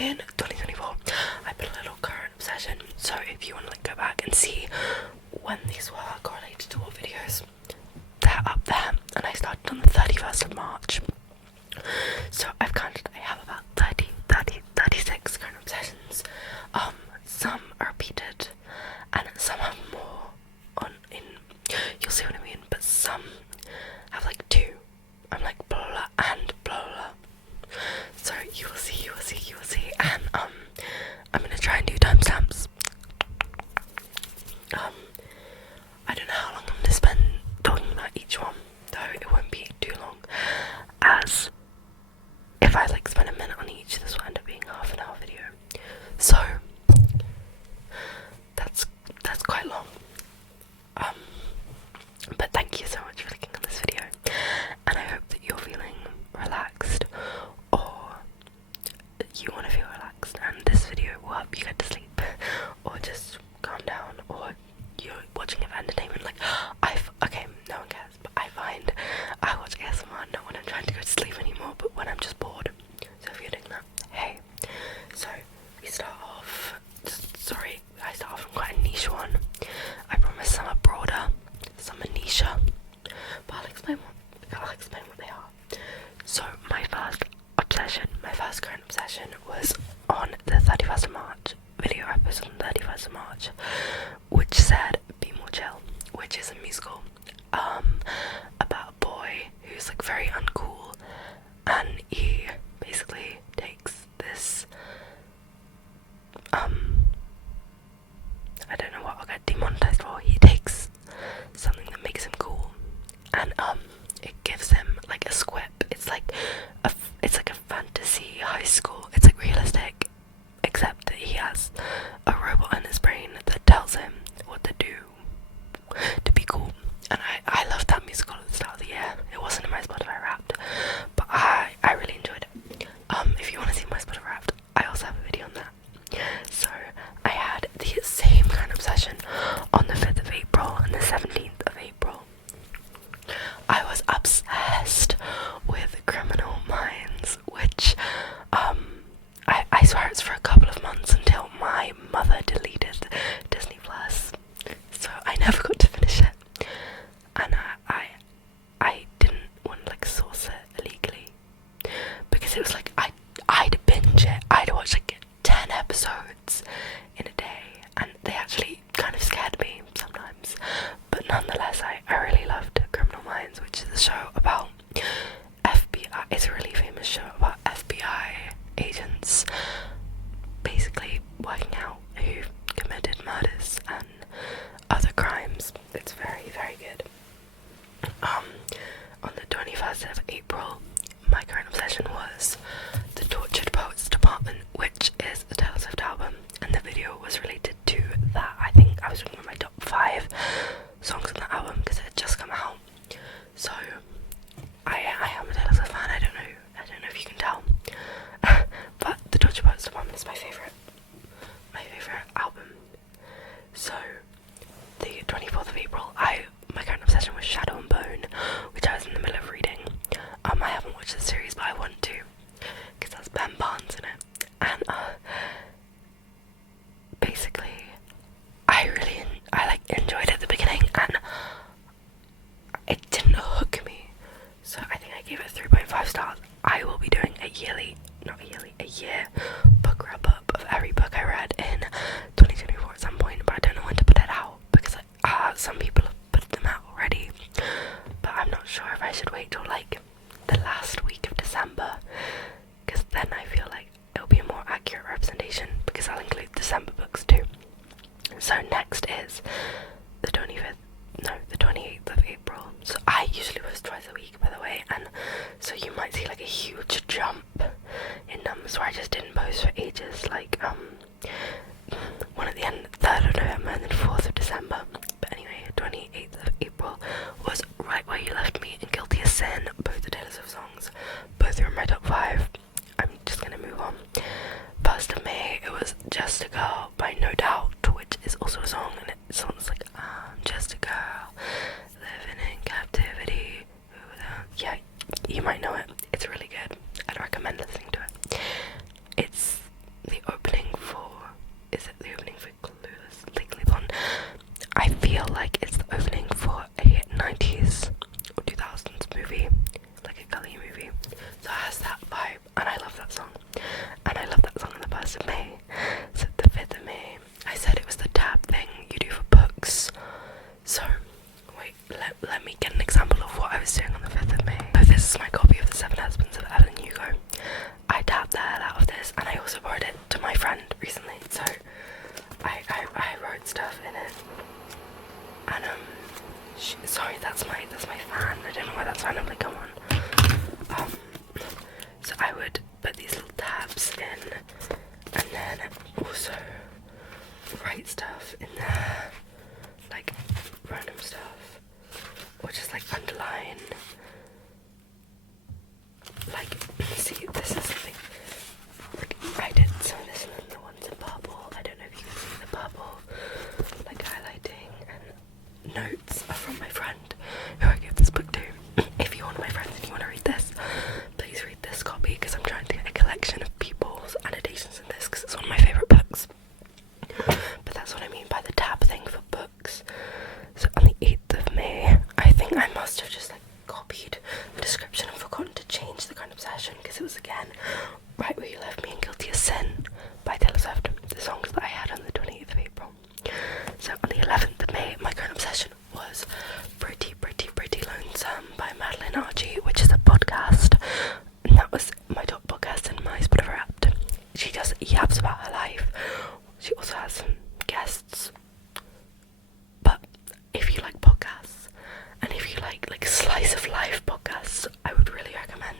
in 2024, I put a little current obsession, so if you want to like go back and see when these were correlated to what videos, they're up there, and I started on the 31st of March. So I've counted, I have about 36 current obsessions. Some are repeated, and some have more you'll see what I mean, but some have like two. I'm like blah blah and blah blah. So you will see, and I'm gonna try and do timestamps. I don't know how long I'm gonna spend talking about each one, though it won't be too long, as if I like spend a minute on each, this will end up being a half an hour video. So that's quite long. But thank you so much for clicking on this video, and I hope that you're feeling relaxed, or you want to feel relaxed, and this video will help you get to sleep, or just calm down, or you're watching it for entertainment. Like, okay, no one cares, but I find I watch ASMR not when I'm trying to go to sleep anymore, but when I'm just bored. So if you're doing that, hey. So we start off, I start off from quite a niche one. I promise some are broader, some are niche, but I'll explain what they are. So my first current obsession was on the 31st of March, video I posted on the 31st of March, which said Be More Chill, which is a musical about a boy who's like very uncool, and he basically takes this I don't know what I'll get demonetized for. He takes something that makes him cool, and it gives him like a squip. It's like a fantasy high school. It's like realistic, except that he has a robot in his brain that tells him what to do to be cool. And I loved that musical at the start of the year. It wasn't in my Spotify Wrapped, but I really enjoyed it. If you want to see my Spotify Wrapped, I also have a video on that. So I had the same kind of obsession on the 5th of April and the 17th of April. I was obsessed with Criminal Minds, which I swear it's for a couple of months until my mother deleted Disney Plus, so I never got to finish it, and I didn't want to like source it illegally, because it was like I'd binge it. I'd watch like 10 episodes in a day, and they actually kind of scared me sometimes, but nonetheless I really loved Criminal Minds, which is a show about FBI. It's a really famous show about FBI agents basically working out who committed murders and other crimes. It's very, very good. On the 21st of April, my current obsession was the Tortured Poets Department, which is a Taylor Swift album, and the video was related to that. I think I was looking at my top 5 songs on that album because it had just come out. So I am a Taylor Swift fan. I don't know if you can tell, but the Tortured Poets Department is my favourite album. So the 24th of April, my current obsession was Shadow and Bone, which I was in the middle of reading. I haven't watched the series, but I want to, because that's Ben Barnes in it, and basically I enjoyed it at the beginning, and it didn't hook me, so I think I gave it 3.5 stars. I will be doing a year book wrap up of every book I read in 2024 at some point, but I don't know when to put it out, because some people have put them out already, but I'm not sure if I should wait till like the last week of December, because then I feel like it'll be a more accurate representation, because I'll include December books too. So next is the 28th of April. So I usually post twice a week, by the way, and so you might see like a huge jump in numbers where I just didn't post for ages, like one at the end, 3rd of November and then 4th of December. But anyway, 28th of April was Right Where You Left Me and Guilty as Sin, both the Taylor Swift songs, both are in my top 5. I'm just gonna move on. 1st of May, it was Just a Girl by No Doubt, which is also a song, and it sounds like I'm just a girl living in captivity. Yeah, you might know it. It's really good. I'd recommend listening to it. It's also borrowed it to my friend recently, so I wrote stuff in it. And sorry, that's my fan. I don't know why that's randomly come on. So I would put these little tabs in, and then also write stuff in there, like random stuff, or just like underline. Like, see, this is something. Like, I did some of this, and then the ones in purple. I don't know if you can see the purple, like highlighting and notes are from my friend who I gave this book to. If you're one of my friends and you want to read this, please read this copy, because I'm trying to get a collection of people's annotations in this, because it's one of my favourite books. But that's what I mean by the tab thing for books. So on the 8th of May, I think I must have just like copied the description and forgotten to change the current obsession, because it was again Right Where You Left Me and Guilty as Sin by Taylor Swift, the songs that I had on the 28th of April. So on the 11th of May, my current obsession was Pretty Lonesome by Madeline RG, which is a podcast, and that was my top podcast in my Spotify Wrapped. She just yaps about her life. She also has some guests. But if you like podcasts, and if you like slice of life podcasts, I would really recommend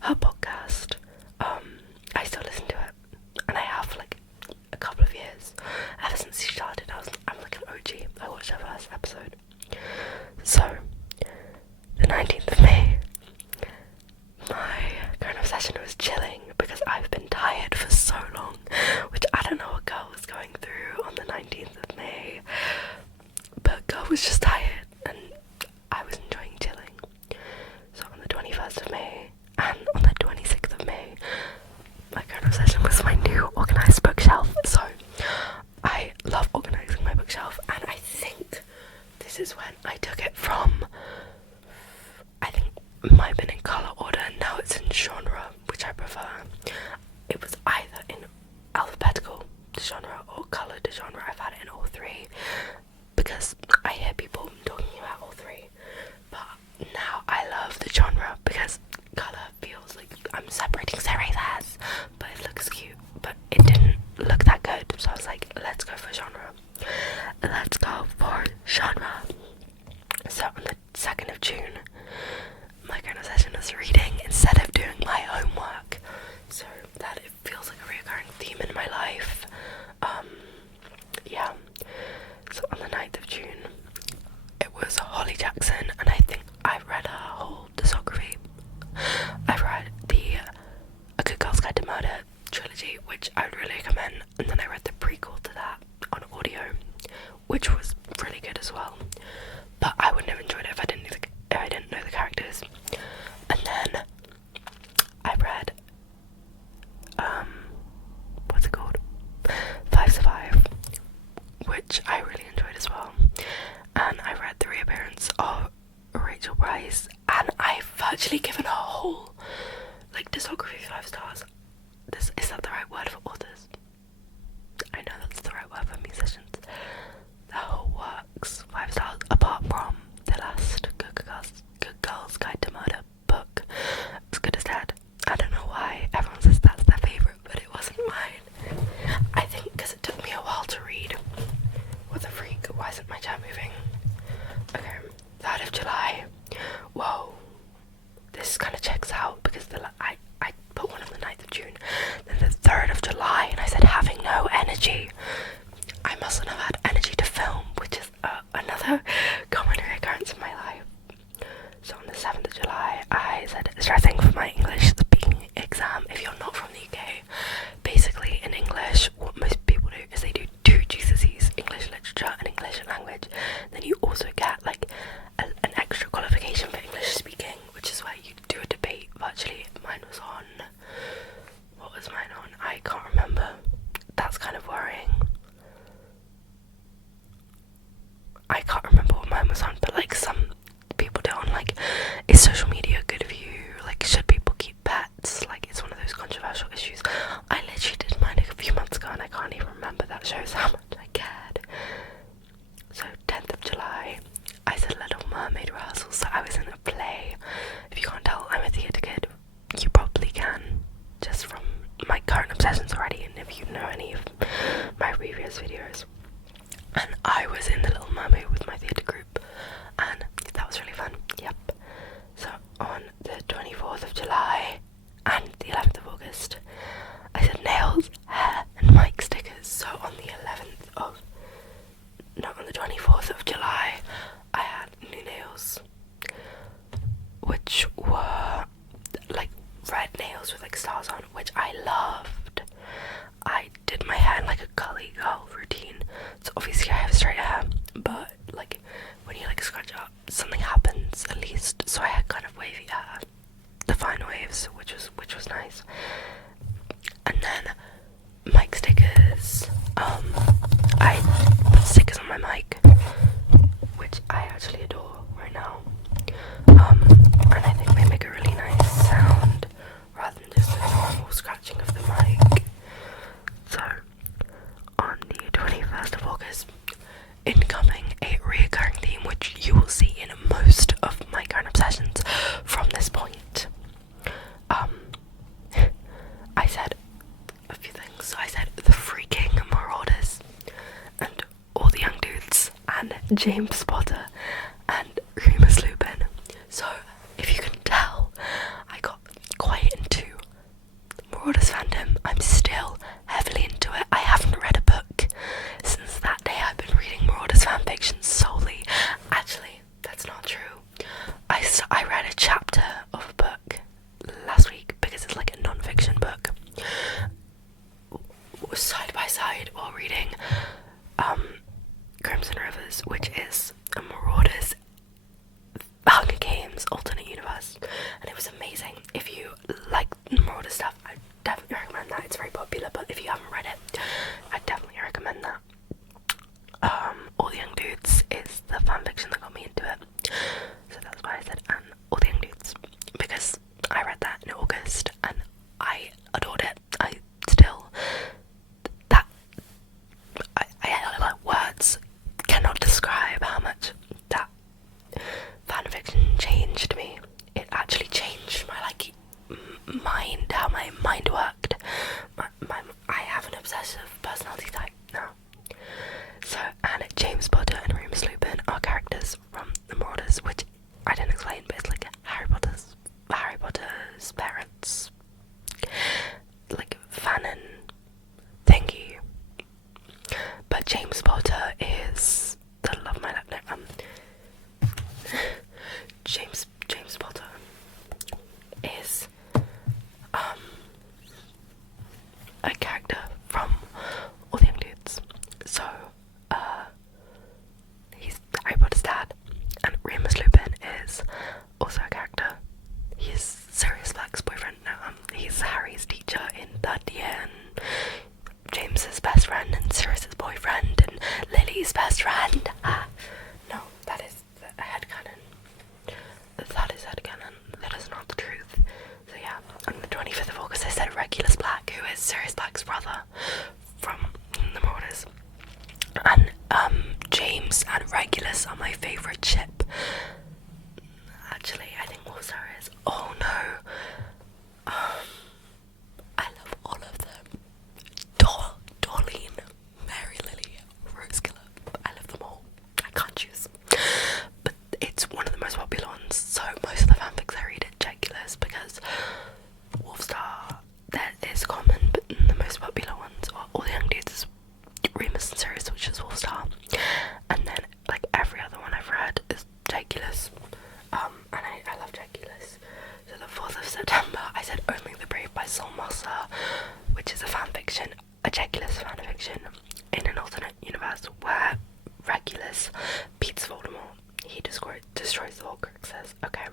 her podcast. I still listen to it, and I have for like a couple of years. Ever since she started, I'm like an OG. I watched her first episode. So the 19th of May, my current obsession was chilling, because I've been tired for so long, which I don't know what girl was going through on the 19th of May, but girl was just tired, and I was enjoying chilling. So on the 21st of May, and on the 26th of May, my current obsession was my new organised bookshelf. So I love organising my bookshelf, and I think this is when I took it from, I think it might have been in colour order, now it's in genre, which I prefer. It was either in alphabetical genre or colour de genre. I've had it in all three, because I hear people talking about all three, but now I love the genre, because colour feels like I'm separating serifs, but it looks cute, but it didn't look that good, so I was like, let's go for genre. So on the 2nd of June, my current obsession was reading instead of doing my homework, so that it feels like a recurring theme in my life. Yeah, so on the 9th of June, it was Holly Jackson, and I think I've read her whole discography. I've read the A Good Girl's Guide to Murder trilogy, which I would really recommend, and then I read the prequel to that on audio, which was really good as well, but I wouldn't have enjoyed it if I didn't know the characters. And then I read what's it called, 5 Survive, which I really enjoyed as well. And I read the reappearance of Rachel Price, and I've virtually given her whole like discography 5 stars. Is that the right word for authors? I know that's the right word for musicians. The whole works 5 stars, apart from the last Good Girl's Guide to Murder book. As good as that. I don't know why everyone says that's their favourite, but it wasn't mine. I think because it took me a while to read. What the freak? Why isn't my chat moving? Okay, 3rd of July. Whoa. This kind of checks out, because I put one on the 9th of didn't know any of my previous videos. And I was in the Little Mermaid with my theatre group, and that was really fun. Yep. So on the 24th of July and the 11th of August, I did nails, hair, and mic stickers. So on the 24th of July, I had new nails, which were like red nails with like stars on, which I loved. I did my hair in like a curly girl routine, so obviously I have straight hair, but like when you like scratch up, something happens at least. So I had kind of wavy hair, the fine waves, which was nice. And then mic stickers. I put stickers on my mic, which I actually adore right now. And I think they make a really nice sound rather than just a normal scratching of the mic. So on the 21st of August, incoming a reoccurring theme, which you will see in most of my current obsessions from this point. I said a few things. I said the freaking marauders, and all the young dudes, and James Potter, and Remus Lupin. So if you can tell, I got quite into Marauders fandom. I'm still heavily into it. I haven't read a book since that day. I've been reading Marauders fanfiction solely. Actually, that's not true. I read a chapter of a book last week because it's like a non-fiction book, side by side while reading Crimson Rivers, which is a Marauders Hunger Games alternate universe, and it was amazing. If you like Marauder stuff, I definitely recommend that. It's very popular, but if you haven't read it, I definitely recommend that. All the Young Dudes is the fanfiction that got me into it, so that's why I said and All the Young Dudes, because I read that in August and I adored it. Words cannot describe how much that fanfiction changed me. It actually changed my mind, how my mind worked. I have an obsessive personality type now. So, and James Potter and Remus Lupin are characters from the Marauders, which I didn't explain, but it's like Harry Potter's parents, like fanon thingy. But James Potter is the love of my life. No, James Potter is a character from All the Young Dudes. So he's Harry Potter's dad, and Remus Lupin is also a character. He's Sirius Black's boyfriend. No, he's Harry's teacher in third year, and James's best friend, and Sirius's boyfriend, and Lily's best friend. No, that is headcanon. That is headcanon. That is not the truth. So yeah, on the 25th of August I said Regulus Black, who is Sirius Black's brother from the Marauders. And James and Regulus are my favourite ship. Actually, I think also is. Oh no. I love all of them. Dorleen, Mary Lily, Rosecolour. I love them all. I can't choose. But it's one of the most popular ones. So most of the fanfics I read are regulars, because Wolfstar, that is common, but the most popular ones are All the Young Dudes is Remus and Sirius, which is Wolfstar. And then like every other one I've read is Regulus. And I love Regulus. So the 4th of September I said Only the Brave by solmussa, which is a fanfiction, a Regulus fanfiction in an alternate universe where Regulus beats Voldemort. He destroys the Horcruxes. Okay.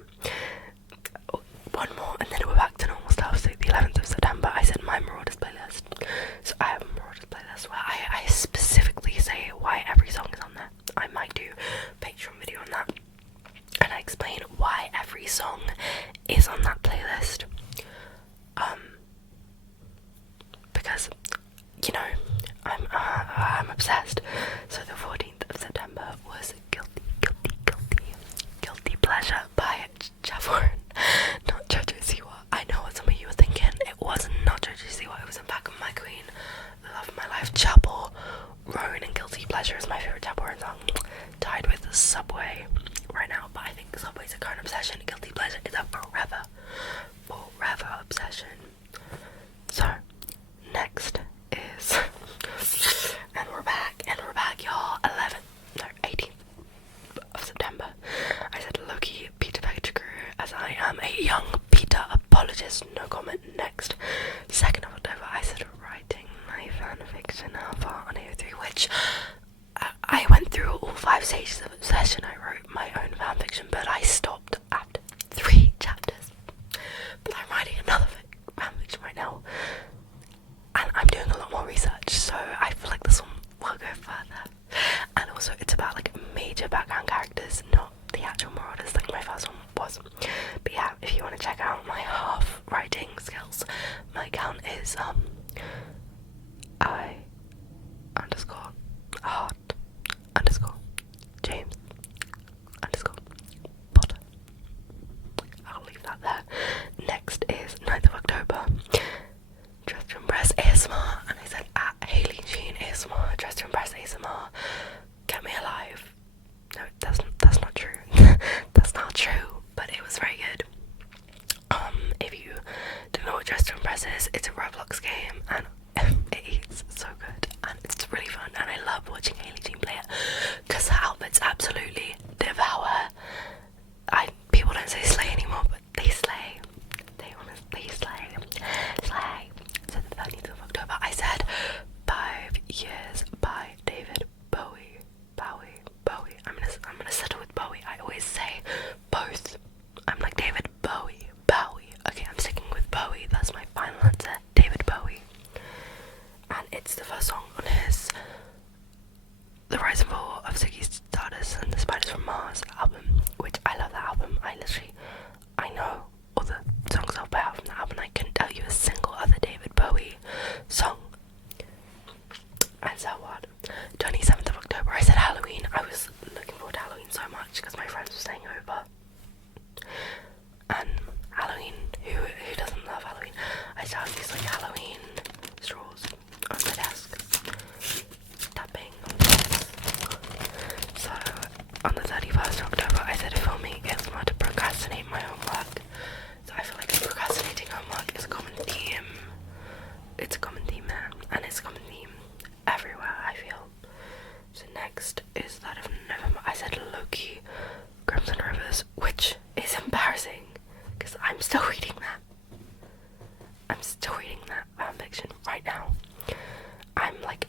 One more and then we're back to normal stuff. So the 11th of September I said my Marauders playlist. So I have a Marauders playlist where I specifically say why every song is on there. I might do a Patreon video on that, and I explain why every song is on that playlist. Because, you know, I'm obsessed. So the 14th of September was Guilty Pleasure by Chappell Roan, not JoJo Siwa. I know what some of you were thinking. It wasn't not JoJo Siwa. It was in fact My Queen, the have Chappell Roan and Guilty Pleasure is my favourite Chappell Roan song, tied with Subway right now, but I think Subway's a current obsession. Guilty Pleasure is a forever obsession. So next is and we're back, y'all. 18th of September. I said Loki, Peter Pettigrew, as I am a young Peter apologist. No comment. Next, 2nd of October, I said writing my fanfiction alpha on AO3, which I went through all 5 stages of obsession. I wrote my own fanfiction, but I stopped after 3 chapters. But I'm writing another fanfiction right now, and I'm doing a lot more research, so I feel like this one will go further. And also, it's about like major background characters, not the actual marauders like my first one was. But yeah, if you want to check out my half writing skills, my account is I underscore heart underscore James underscore Potter. I'll leave that there. Next is 9th of October. Dressed to Impress ASMR, and I said at Hailey Jean ASMR, Dressed to Impress ASMR, get me alive. No, that's not true. That's not true, but it was very good. If you don't know what Dressed to Impress is, it's a Roblox game, and it is so good, and it's really fun, and I love watching Hailey Jean play it, because her outfits absolutely devour. People don't say slay anymore, but they slay. They honestly slay. So the 13th of October, I said 5 years by David Bowie. I'm gonna settle with Bowie. I always say both. I'm like David Bowie. Okay, I'm sticking with Bowie. That's my final answer. David Bowie. And it's the first song on his The Rise and Fall of Ziggy Stardust and the Spiders from Mars album, which I love that album. I know all the songs I'll play out from that album. I couldn't tell you a single other David Bowie song. And so what? 27th of October, I said Halloween. I was looking forward to Halloween so much because my friends were staying over. And Halloween, who doesn't love Halloween? I still have these like Halloween straws on my desk, tapping on the desk. So on the 31st of October, I said filming ASMR to procrastinate my homework. So I feel like procrastinating homework is a common theme. It's a common theme there, and it's a common theme everywhere, I feel. So next is that of November. I said Loki, Crimson Rivers, which is embarrassing because I'm still reading that. Fanfiction right now. I'm like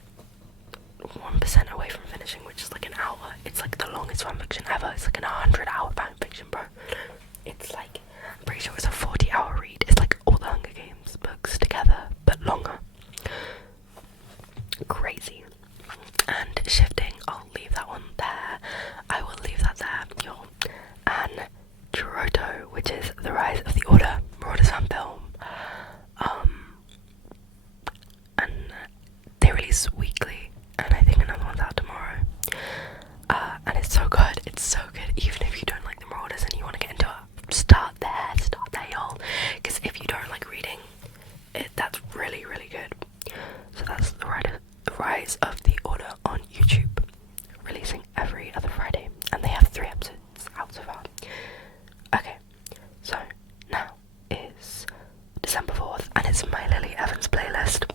1% away from finishing, which is like an hour. It's like the longest fanfiction ever. It's like an 100-hour fanfiction, bro. It's like, I'm pretty sure it's a 40-hour read. It's like all the Hunger Games books together, but longer. Crazy. And shifting, I'll leave that one there. I will leave that there, y'all. And Naruto, which is The Rise of the Order, Marauders fan film. And they release weekly, and I think another one's out tomorrow. And it's so good. Even if you don't like the Marauders and you want to get into it, start there, y'all. Because if you don't like reading, that's really, really good. So that's The Rise of the Order on YouTube, releasing every other Friday, and they have 3 episodes out so far. Okay, so now is December 4th, and it's my Lily Evans playlist,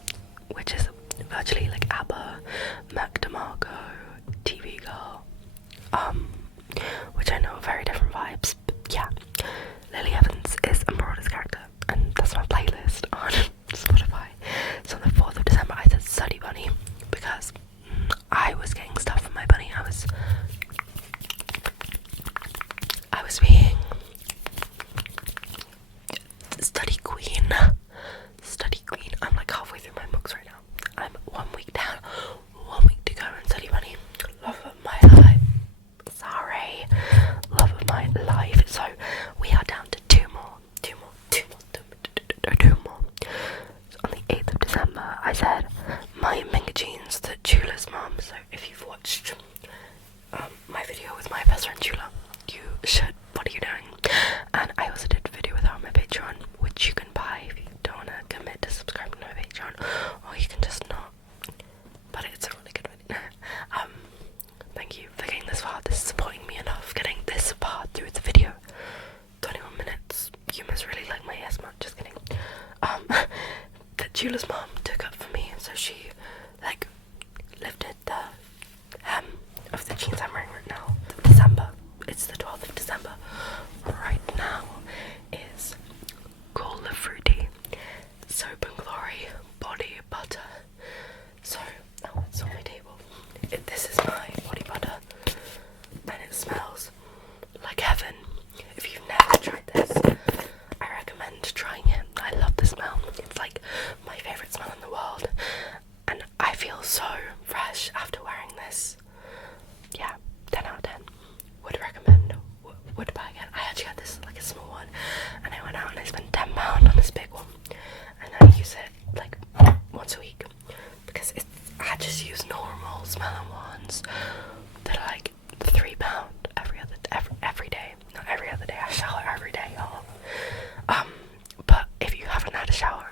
which is virtually like ABBA, Mac DeMarco, TV Girl, which I know are very different vibes, but yeah, Lily Evans is a Marauders character, and that's my playlist on Spotify. So on the 4th of December, I said Study Bunny, because I was getting stuff from my bunny. I was being study queen. I'm like halfway through my books right now. I'm 1 week down. Tula's mom took up for me, so she like lifted the hem of the jeans I'm wearing right now. December. It's the 12th of December. Right now is Cola Fruity Soap and Glory Body Butter. So, oh, it's on my table. This is my body butter, and it smells like heaven. If you've never tried this, I recommend trying it. I love the smell. It's like my favourite smell in the world, and I feel so fresh after wearing this. Yeah, 10 out of 10. Would recommend. Would buy again. I actually got this like a small one, and I went out and I spent £10 on this big one, and I use it like once a week because I just use normal smelling ones that are like £3 every day. Not every other day. I shower every day, y'all. But if you haven't had a shower